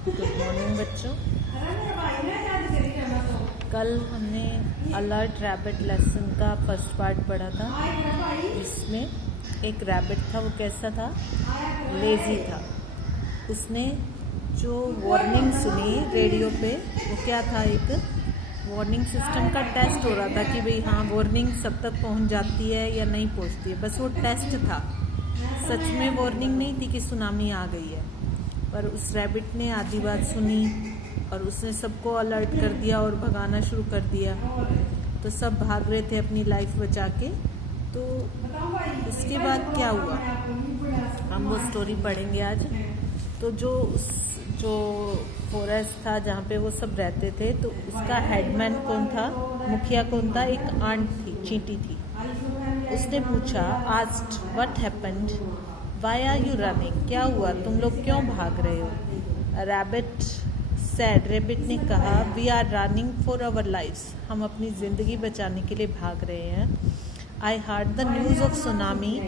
Good morning बच्चों। कल हमने अलर्ट रैबिट लेसन का फर्स्ट पार्ट पढ़ा था। इसमें एक रैबिट था, वो कैसा था? लेजी था। उसने जो वार्निंग सुनी रेडियो पे, वो क्या था? एक वार्निंग सिस्टम का टेस्ट हो रहा था कि भाई हाँ वार्निंग सब तक पहुंच जाती है या नहीं पहुंचती है। बस वो टेस्ट था, सच में वार्निंग नहीं थी कि सुनामी आ गई है। पर उस रैबिट ने आधी बात सुनी और उसने सबको अलर्ट कर दिया और भगाना शुरू कर दिया। तो सब भाग रहे थे अपनी लाइफ बचा के। तो उसके बाद क्या हुआ, हम वो स्टोरी पढ़ेंगे आज। तो जो फॉरेस्ट था जहाँ पे वो सब रहते थे, तो उसका हेडमैन कौन था, मुखिया कौन था? एक आंट थी, चींटी थी। उसने पूछा, asked what happened, why are you running, क्या हुआ, तुम लोग क्यों भाग रहे हो? रैबिट सैड, रैबिट ने कहा, we are running for our lives, हम अपनी ज़िंदगी बचाने के लिए भाग रहे हैं। I heard the news of tsunami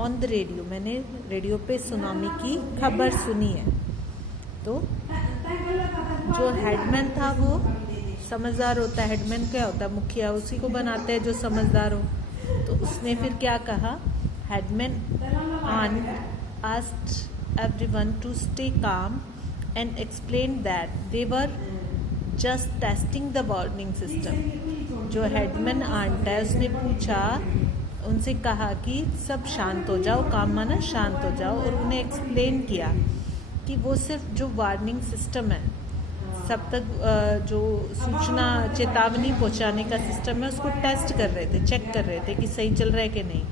on the radio, मैंने रेडियो पे सुनामी की खबर सुनी है। तो जो हेडमैन था वो समझदार होता है। हेडमैन क्या होता है? मुखिया, उसी को बनाते हैं जो समझदार हो। तो उसने फिर क्या कहा, headman ant asked everyone to stay calm and explained that they were just testing the warning system. जो हेडमैन आंट है उसने पूछा, उनसे कहा कि सब शांत हो जाओ, काम माना शांत हो जाओ, और उन्हें एक्सप्लेन किया कि वो सिर्फ जो वार्निंग सिस्टम है, सब तक जो सूचना चेतावनी पहुंचाने का सिस्टम है, उसको टेस्ट कर रहे थे, चेक कर रहे थे कि सही चल रहा है कि नहीं।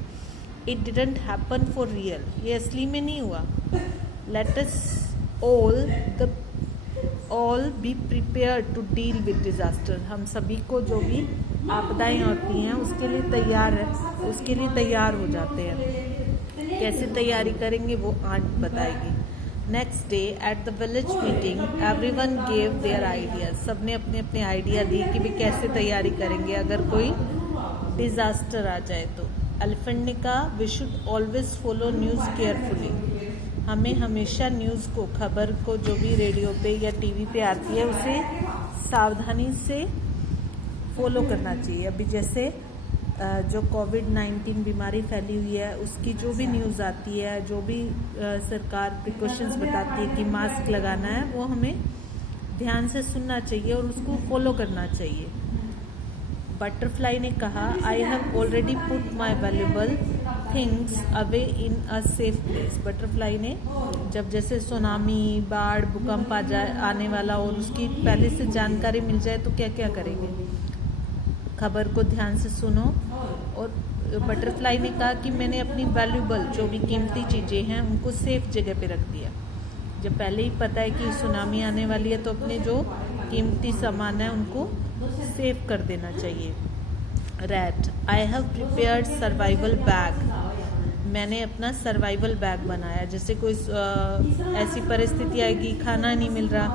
It didn't happen for real, ये असली में नहीं हुआ। Let us all be prepared to deal with disaster, हम सभी को जो भी आपदाएं होती हैं उसके लिए तैयार हो जाते हैं। कैसे तैयारी करेंगे वो आंट बताएगी। Next day at the village meeting everyone gave their ideas, सबने अपने अपने आइडिया दिए कि भाई कैसे तैयारी करेंगे अगर कोई डिजास्टर आ जाए तो। एलिफेंट ने कहा, we should always follow news carefully, हमें हमेशा न्यूज़ को, खबर को, जो भी रेडियो पे या टीवी पे आती है उसे सावधानी से फॉलो करना चाहिए। अभी जैसे जो कोविड-19 बीमारी फैली हुई है, उसकी जो भी न्यूज़ आती है, जो भी सरकार प्रिकॉशंस बताती है कि मास्क लगाना है, वो हमें ध्यान से सुनना चाहिए और उसको फॉलो करना चाहिए। बटरफ्लाई ने कहा, I have already put my valuable things away in a safe place. Butterfly ने जब जैसे सुनामी, बाढ़, भूकंप आने वाला और उसकी पहले से जानकारी मिल जाए तो क्या क्या करेंगे? खबर को ध्यान से सुनो। और बटरफ्लाई ने कहा कि मैंने अपनी वैल्यूबल, जो भी कीमती चीज़ें हैं, उनको सेफ जगह पे रख दिया। जब पहले ही पता है कि सुनामी आने वाली है तो अपने जो कीमती सामान है उनको सेव कर देना चाहिए। Rat, I have prepared survival bag, मैंने अपना सर्वाइवल बैग बनाया। जैसे कोई ऐसी परिस्थिति आएगी, खाना नहीं मिल रहा,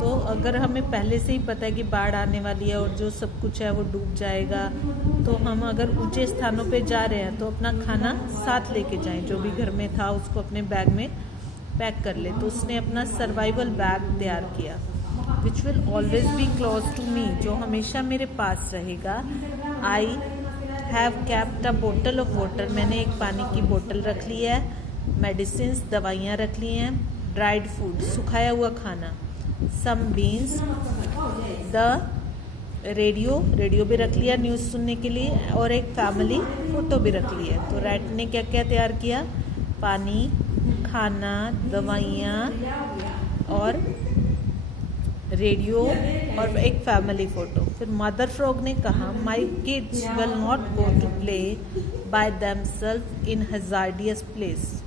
तो अगर हमें पहले से ही पता है कि बाढ़ आने वाली है और जो सब कुछ है वो डूब जाएगा, तो हम अगर ऊंचे स्थानों पे जा रहे हैं तो अपना खाना साथ लेके जाएं, जो भी घर में था उसको अपने बैग में पैक कर ले। तो उसने अपना सर्वाइवल बैग तैयार किया। Which will always be close to me, जो हमेशा मेरे पास रहेगा। I have kept a bottle of water, मैंने एक पानी की बोतल रख ली है। मेडिसिन्स, दवाइयाँ रख ली हैं। ड्राइड फूड, सुखाया हुआ खाना। सम बीन्स, द रेडियो भी रख लिया न्यूज़ सुनने के लिए, और एक फैमिली फोटो भी रख ली है। तो रैट ने क्या क्या तैयार किया? पानी, खाना, दवाइयाँ और रेडियो और एक फैमिली फोटो। फिर मदर फ्रॉग ने कहा, my kids will not go to play by themselves in hazardous place.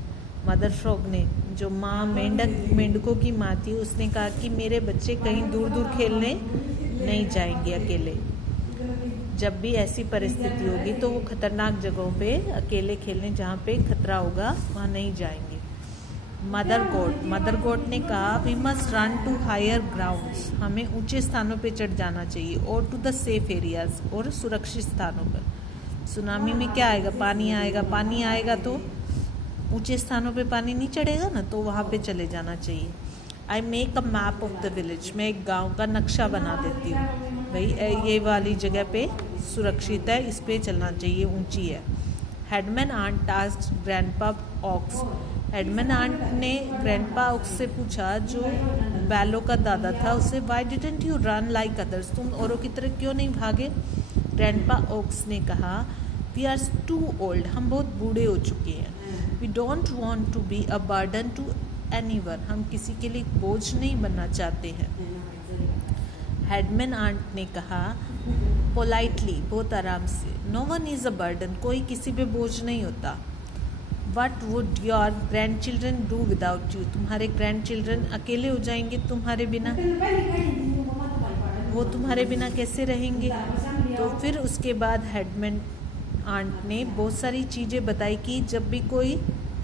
Mother frog ने, जो माँ मेंढकों की माँ थी, उसने कहा कि मेरे बच्चे कहीं दूर दूर खेलने नहीं जाएंगे अकेले। जब भी ऐसी परिस्थिति होगी तो वो खतरनाक जगहों पे अकेले खेलने, जहाँ पे खतरा होगा, वहाँ नहीं जाएंगे। मदर गॉड ने कहा, we must run to higher grounds, हमें ऊंचे स्थानों पे चढ़ जाना चाहिए, और टू द सेफ एरियाज, और सुरक्षित स्थानों पर। सुनामी में क्या आएगा? पानी आएगा तो ऊंचे स्थानों पे पानी नहीं चढ़ेगा ना, तो वहाँ पे चले जाना चाहिए। I make a map of the village, मैं एक गांव का नक्शा बना देती हूँ, भाई ये वाली जगह पे सुरक्षित है, इस पे चलना चाहिए, ऊंची है। Headman ant asked grandpa ox, headman ant ने ग्रैंडपा ऑक्स से पूछा, जो बैलों का दादा था, उससे why didn't you run like others, तुम औरों की तरह क्यों नहीं भागे। ग्रैंडपा ऑक्स ने कहा, वी आर टू ओल्ड, हम बहुत बूढ़े हो चुके हैं। We don't want to be a burden to anyone, हम किसी के लिए बोझ नहीं बनना चाहते हैं। हेडमैन आंट ने कहा पोलाइटली, बहुत आराम से, no one is a burden, कोई किसी पे बोझ नहीं होता। What would your grandchildren do without you, तुम्हारे ग्रैंड चिल्ड्रन अकेले हो जाएंगे तुम्हारे बिना, वो तुम्हारे बिना कैसे रहेंगे। तो फिर उसके बाद हेडमैन आंट ने बहुत सारी चीज़ें बताई कि जब भी कोई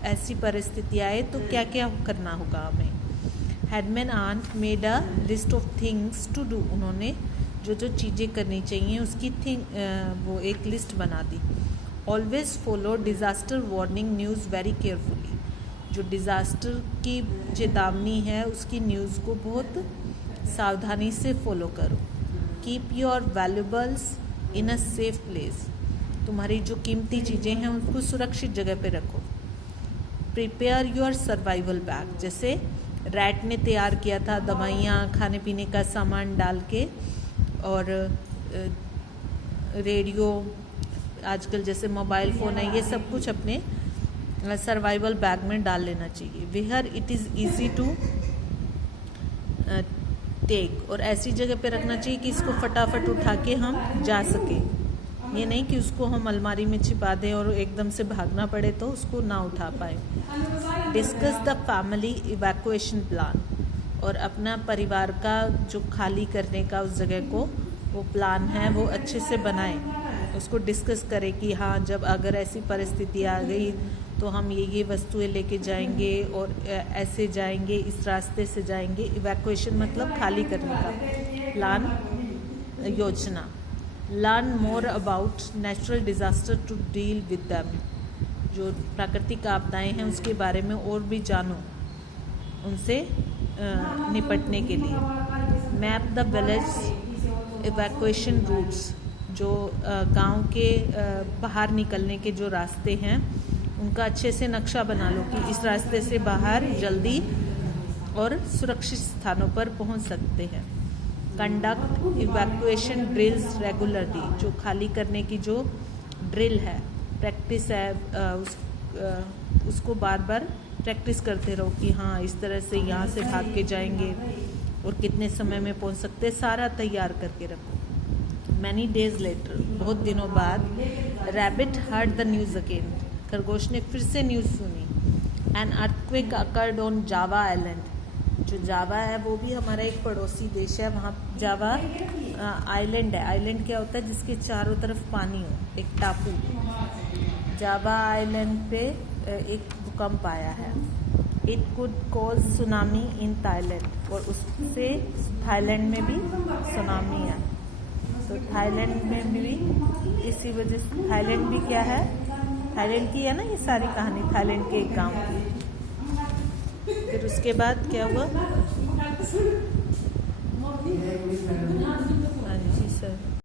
ऐसी परिस्थिति आए तो क्या क्या करना होगा हमें। Headman ant made a list of things to do, उन्होंने जो जो चीज़ें करनी चाहिए उसकी वो एक लिस्ट बना दी। Always follow disaster warning news very carefully, जो डिज़ास्टर की चेतावनी है उसकी न्यूज़ को बहुत सावधानी से फॉलो करो। Keep your valuables in a safe place, तुम्हारी जो कीमती चीज़ें हैं उनको सुरक्षित जगह पे रखो। प्रिपेयर योर सर्वाइवल बैग, जैसे रैट ने तैयार किया था दवाइयाँ, खाने पीने का सामान डाल के, और रेडियो, आजकल जैसे मोबाइल फ़ोन है, ये सब कुछ अपने सर्वाइवल बैग में डाल लेना चाहिए। Where it is easy to take, और ऐसी जगह पे रखना चाहिए कि इसको फटाफट उठा के हम जा सकें, ये नहीं कि उसको हम अलमारी में छिपा दें और एकदम से भागना पड़े तो उसको ना उठा पाए। Discuss the family evacuation plan, और अपना परिवार का जो खाली करने का उस जगह को वो प्लान है वो अच्छे से बनाएं, उसको डिस्कस करें कि हाँ जब अगर ऐसी परिस्थिति आ गई तो हम ये वस्तुएं लेके जाएंगे और ऐसे जाएंगे, इस रास्ते से जाएंगे। इवैक्यूएशन मतलब खाली करने का प्लान, योजना। Learn more about natural disaster to deal with them, जो प्राकृतिक आपदाएं हैं उसके बारे में और भी जानो, उनसे निपटने के लिए। Map the village evacuation routes, जो गांव के बाहर निकलने के जो रास्ते हैं उनका अच्छे से नक्शा बना लो कि इस रास्ते से बाहर जल्दी और सुरक्षित स्थानों पर पहुंच सकते हैं। कंडक्ट इवैक्यूएशन ड्रिल्स रेगुलरली, जो खाली करने की जो ड्रिल है, प्रैक्टिस है, उसको बार बार प्रैक्टिस करते रहो कि हाँ इस तरह से यहाँ से भाग के जाएंगे और कितने समय में पहुँच सकते, सारा तैयार करके रखो। मैनी डेज लेटर, बहुत दिनों बाद, rabbit heard the news again, खरगोश ने फिर से न्यूज़ सुनी। An earthquake occurred on Java island, जो जावा है वो भी हमारा एक पड़ोसी देश है, वहाँ जावा आइलैंड है। आइलैंड क्या होता है, जिसके चारों तरफ पानी हो, एक टापू। जावा आइलैंड पे एक भूकंप आया है। It could cause tsunami in Thailand, और उससे थाईलैंड में भी सुनामी है। तो थाईलैंड में भी इसी वजह से, थाईलैंड भी क्या है, थाईलैंड की है ना ये सारी कहानी, थाईलैंड के एक गांव की। फिर उसके बाद क्या हुआ, हाँ जी सर।